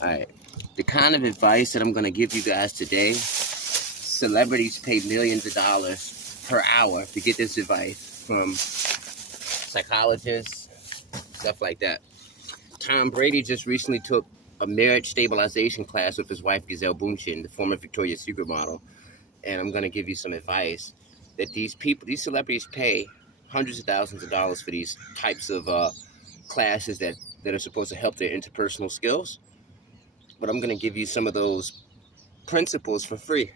Alright. The kind of advice that I'm going to give you guys today, celebrities pay millions of dollars per hour to get this advice from psychologists, stuff like that. Tom Brady just recently took a marriage stabilization class with his wife, Gisele Bündchen, the former Victoria's Secret model. And I'm going to give you some advice that these celebrities pay hundreds of thousands of dollars for these types of classes that are supposed to help their interpersonal skills. But I'm going to give you some of those principles for free.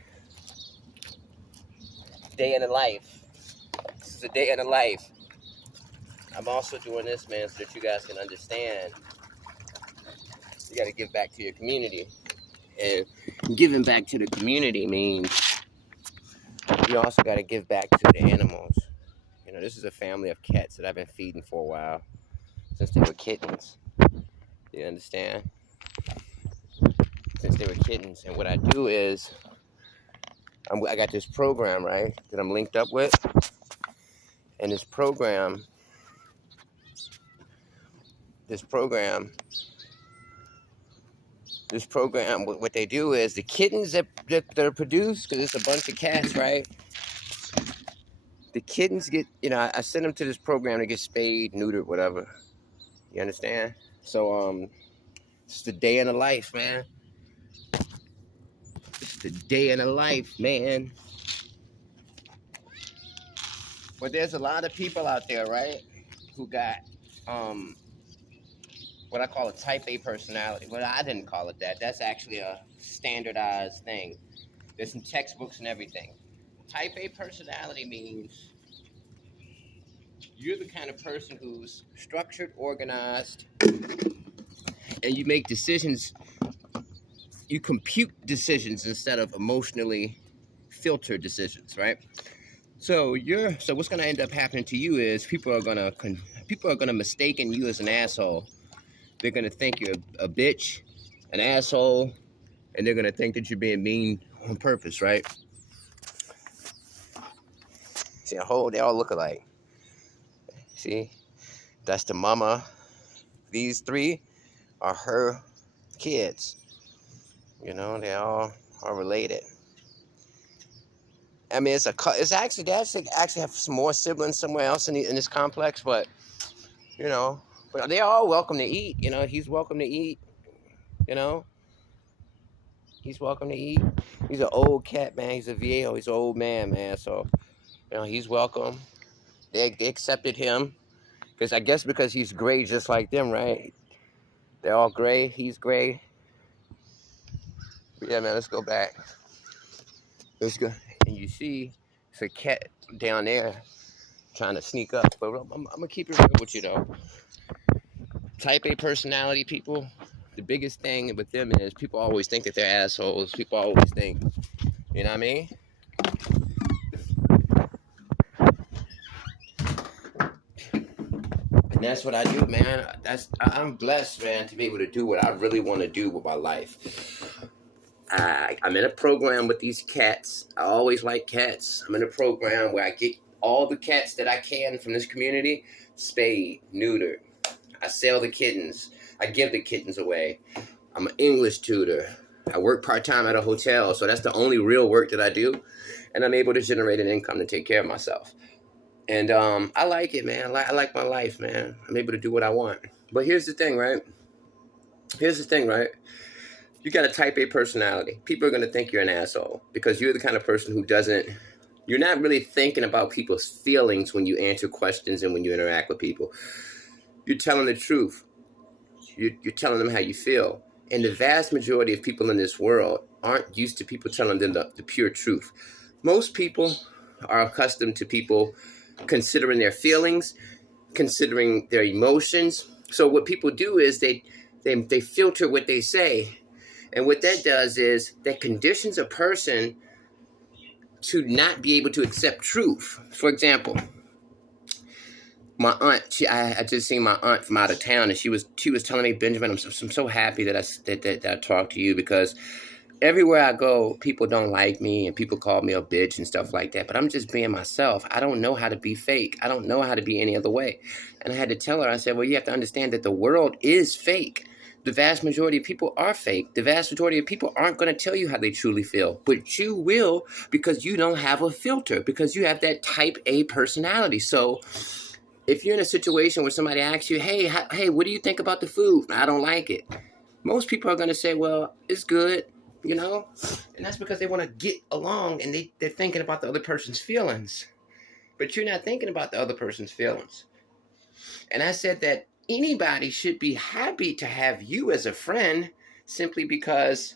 Day in the life. This is a day in the life. I'm also doing this, man, so that you guys can understand. You got to give back to your community. And giving back to the community means you also got to give back to the animals. You know, this is a family of cats that I've been feeding for a while, since they were kittens. You understand? Since they were kittens. And what I do is, I got this program, right, that I'm linked up with. And this program, what they do is the kittens that are produced, because it's a bunch of cats, right? The kittens get, I send them to this program to get spayed, neutered, whatever. You understand? So, it's the day in the life, man. It's the day in the life, man. But there's a lot of people out there, right, who got, what I call a type A personality. Well, I didn't call it that. That's actually a standardized thing. There's some textbooks and everything. Type A personality means you're the kind of person who's structured, organized, and you make decisions. You compute decisions instead of emotionally filtered decisions, right? So what's gonna end up happening to you is people are gonna mistaken you as an asshole. They're gonna think you're a bitch, an asshole, and they're gonna think that you're being mean on purpose, right? See, they all look alike. See, that's the mama. These three are her kids. They all are related. I mean, they actually have some more siblings somewhere else in this complex, but but they're all welcome to eat. He's welcome to eat. He's welcome to eat. He's an old cat, man. He's a viejo. He's an old man. So he's welcome. They accepted him because he's gray just like them, right? They're all gray. He's gray. But yeah, man. Let's go back. Let's go. And you see, it's a cat down there trying to sneak up. But I'm gonna keep it real with you though. Type A personality people, the biggest thing with them is people always think that they're assholes. People always think, you know what I mean? And that's what I do, man. I'm blessed, man, to be able to do what I really want to do with my life. I'm in a program with these cats. I always like cats. I'm in a program where I get all the cats that I can from this community, spayed, neutered. I sell the kittens. I give the kittens away. I'm an English tutor. I work part-time at a hotel, so that's the only real work that I do. And I'm able to generate an income to take care of myself. And I like it, man. I like my life, man. I'm able to do what I want. But here's the thing, right? You got a type A personality. People are going to think you're an asshole because you're the kind of person who you're not really thinking about people's feelings when you answer questions and when you interact with people. You're telling the truth. You're telling them how you feel. And the vast majority of people in this world aren't used to people telling them the pure truth. Most people are accustomed to people considering their feelings, considering their emotions. So what people do is they filter what they say. And what that does is that conditions a person to not be able to accept truth. For example, my aunt, I just seen my aunt from out of town, and she was telling me, Benjamin, I'm so happy that I talked to you, because everywhere I go, people don't like me and people call me a bitch and stuff like that. But I'm just being myself. I don't know how to be fake. I don't know how to be any other way. And I had to tell her, I said, well, you have to understand that the world is fake. the vast majority of people are fake. The vast majority of people aren't going to tell you how they truly feel, but you will, because you don't have a filter, because you have that type A personality. So if you're in a situation where somebody asks you, hey, what do you think about the food? I don't like it. Most people are going to say, well, it's good, you know? And that's because they want to get along, and they're thinking about the other person's feelings. But you're not thinking about the other person's feelings. And I said that anybody should be happy to have you as a friend, simply because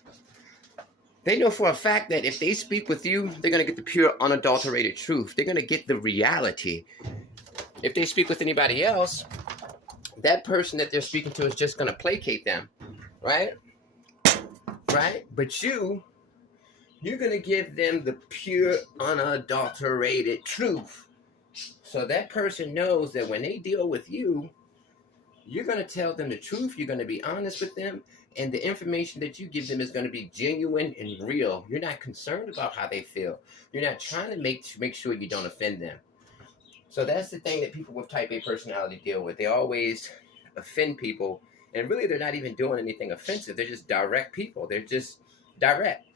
they know for a fact that if they speak with you, they're going to get the pure, unadulterated truth. They're going to get the reality. If they speak with anybody else, that person that they're speaking to is just going to placate them, right? Right? But you're going to give them the pure, unadulterated truth. So that person knows that when they deal with you, you're going to tell them the truth. You're going to be honest with them. And the information that you give them is going to be genuine and real. You're not concerned about how they feel. You're not trying to make sure you don't offend them. So that's the thing that people with type A personality deal with. They always offend people. And really, they're not even doing anything offensive. They're just direct people. They're just direct.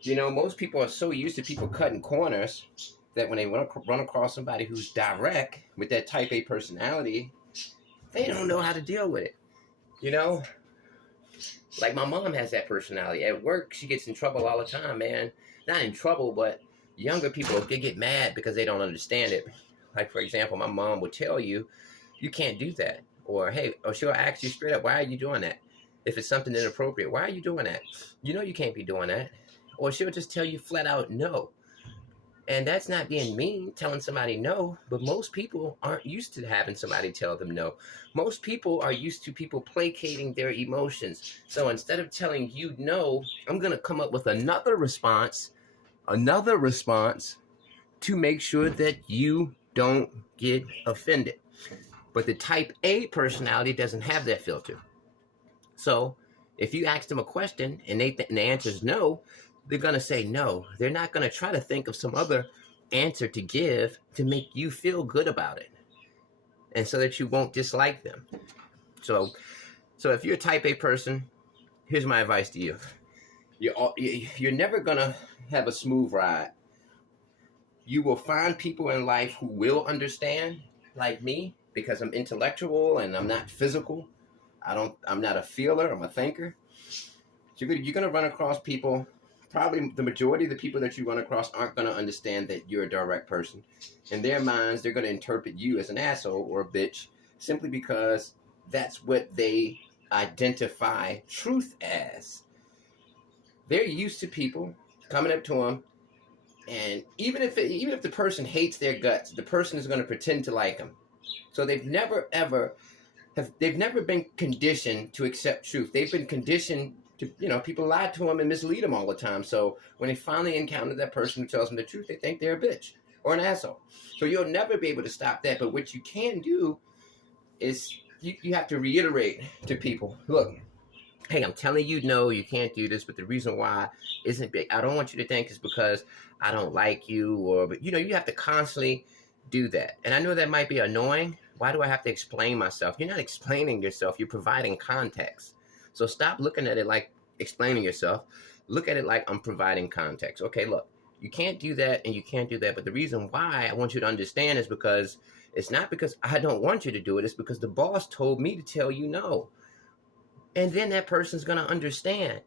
You know, most people are so used to people cutting corners that when they run across somebody who's direct with that type A personality, they don't know how to deal with it. You know? Like my mom has that personality. At work, she gets in trouble all the time, man. Not in trouble, but younger people, they get mad because they don't understand it. Like, for example, my mom would tell you, you can't do that. Or, hey, or she'll ask you straight up, why are you doing that? If it's something inappropriate, why are you doing that? You know you can't be doing that. Or she'll just tell you flat out no. And that's not being mean, telling somebody no, but most people aren't used to having somebody tell them no. Most people are used to people placating their emotions. So instead of telling you no, I'm going to come up with another response to make sure that you don't get offended. But the type A personality doesn't have that filter. So if you ask them a question and the answer is no, they're going to say no. They're not going to try to think of some other answer to give to make you feel good about it, and so that you won't dislike them. So if you're a type A person, here's my advice to you. You're never going to have a smooth ride. You will find people in life who will understand, like me, because I'm intellectual and I'm not physical. I'm not a feeler, I'm a thinker. You're going to run across people. Probably the majority of the people that you run across aren't going to understand that you're a direct person. In their minds, they're going to interpret you as an asshole or a bitch simply because that's what they identify truth as. They're used to people coming up to them, and even if the person hates their guts, the person is going to pretend to like them. So they've never been conditioned to accept truth. They've been conditioned to, people lie to them and mislead them all the time. So when they finally encounter that person who tells them the truth, they think they're a bitch or an asshole. So you'll never be able to stop that. But what you can do is you have to reiterate to people, look, hey, I'm telling you, no, you can't do this. But the reason why isn't big. I don't want you to think it's because I don't like you, but you have to constantly do that. And I know that might be annoying. Why do I have to explain myself? You're not explaining yourself. You're providing context. So stop looking at it like explaining yourself. Look at it like I'm providing context. Okay, look, you can't do that and you can't do that. But the reason why I want you to understand is because it's not because I don't want you to do it. It's because the boss told me to tell you no. And then that person's going to understand.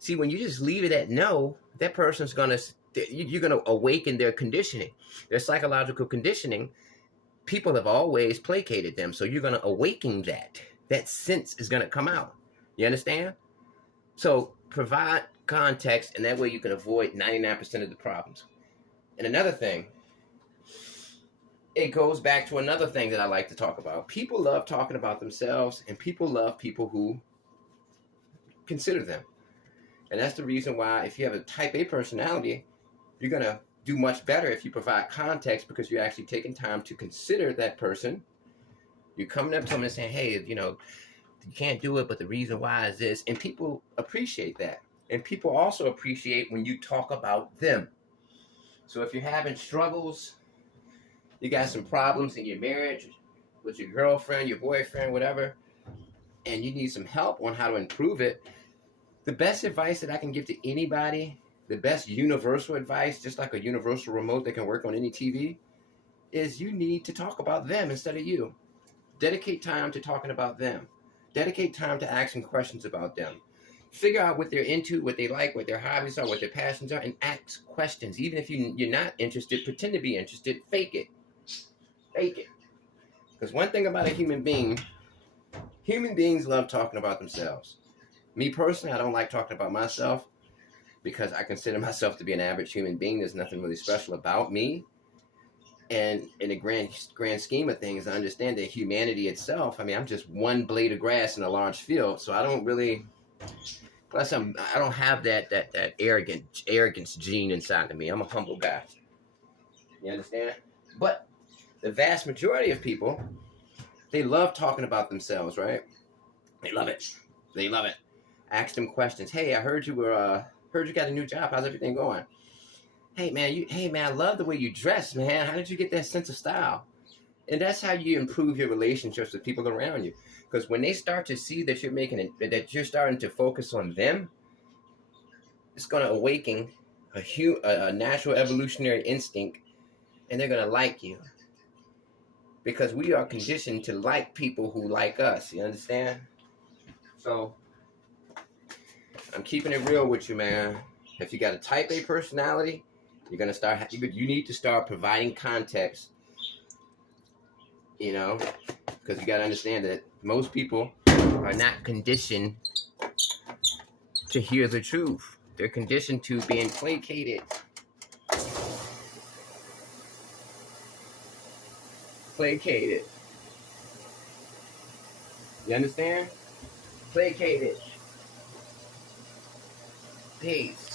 See, when you just leave it at no, that person's going to, you're going to awaken their conditioning, their psychological conditioning. People have always placated them. So you're going to awaken that. That sense is going to come out. You understand? So provide context, and that way you can avoid 99% of the problems. And another thing, it goes back to another thing that I like to talk about. People love talking about themselves, and people love people who consider them. And that's the reason why if you have a type A personality, you're going to do much better if you provide context, because you're actually taking time to consider that person. You're coming up to them and saying, hey, you can't do it, but the reason why is this. And people appreciate that. And people also appreciate when you talk about them. So if you're having struggles, you got some problems in your marriage with your girlfriend, your boyfriend, whatever, and you need some help on how to improve it, the best advice that I can give to anybody, the best universal advice, just like a universal remote that can work on any TV, is you need to talk about them instead of you. Dedicate time to talking about them. Dedicate time to asking questions about them. Figure out what they're into, what they like, what their hobbies are, what their passions are, and ask questions. Even if you're not interested, pretend to be interested. Fake it. Fake it. Because one thing about a human being, human beings love talking about themselves. Me personally, I don't like talking about myself because I consider myself to be an average human being. There's nothing really special about me. And in the grand scheme of things, I understand that humanity itself, I mean, I'm just one blade of grass in a large field. So I don't really, plus I don't have that arrogance gene inside of me. I'm a humble guy. You understand? But the vast majority of people, they love talking about themselves, right? They love it. They love it. Ask them questions. Hey, I heard you got a new job. How's everything going? Hey man, I love the way you dress, man. How did you get that sense of style? And that's how you improve your relationships with people around you. Because when they start to see that that you're starting to focus on them, it's going to awaken a natural evolutionary instinct, and they're going to like you. Because we are conditioned to like people who like us. You understand? So I'm keeping it real with you, man. If you got a type A personality, you need to start providing context, because you got to understand that most people are not conditioned to hear the truth. They're conditioned to being placated. Placated. You understand? Placated. Peace.